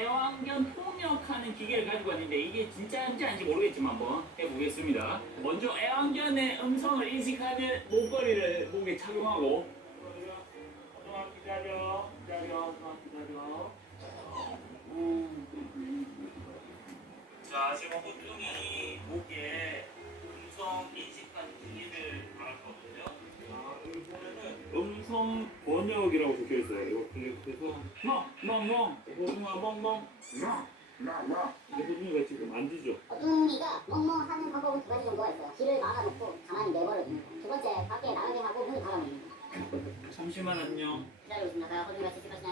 애완견 통역하는 기계를 가지고 왔는데 이게 진짜인지 아닌지 모르겠지만 한번 해보겠습니다. 먼저 애완견의 음성을 인식하는 목걸이를 목에 착용하고 기다려, 기다려, 기다려. 자, 지금 호뚱이 목에 음성 번역이라고 적혀 있어요. 이거 클릭해서 멍, 멍, 멍, 호뚱아 멍, 멍, 멍. 이게 호뚱이가 지금 안 주죠. 어둥이가 멍멍 하는 방법은 두 가지 정도가 있어요. 길을 막아놓고 가만히 내버려 두는 거. 두 번째, 밖에 나가게 하고 문을 닫아놓는 거. 잠시만 안녕. 기다리고 있습니다. 어둥이가 지칠 것이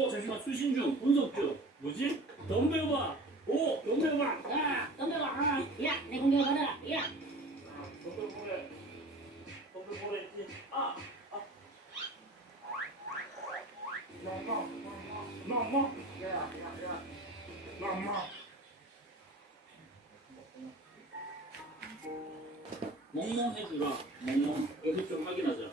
어, 잠시만 수신 중, 분석 중. 뭐지? 덤벼봐. 오, 덤벼봐. 야, 덤벼봐. 아, 야, 내 공격을 받아라. 야. 덤벼보래. 덤벼보래. 아, 아. 멍멍, 멍멍, 멍멍. 야, 야, 야. 멍멍. 멍멍 해주라. 멍멍. 여기 좀 확인하자.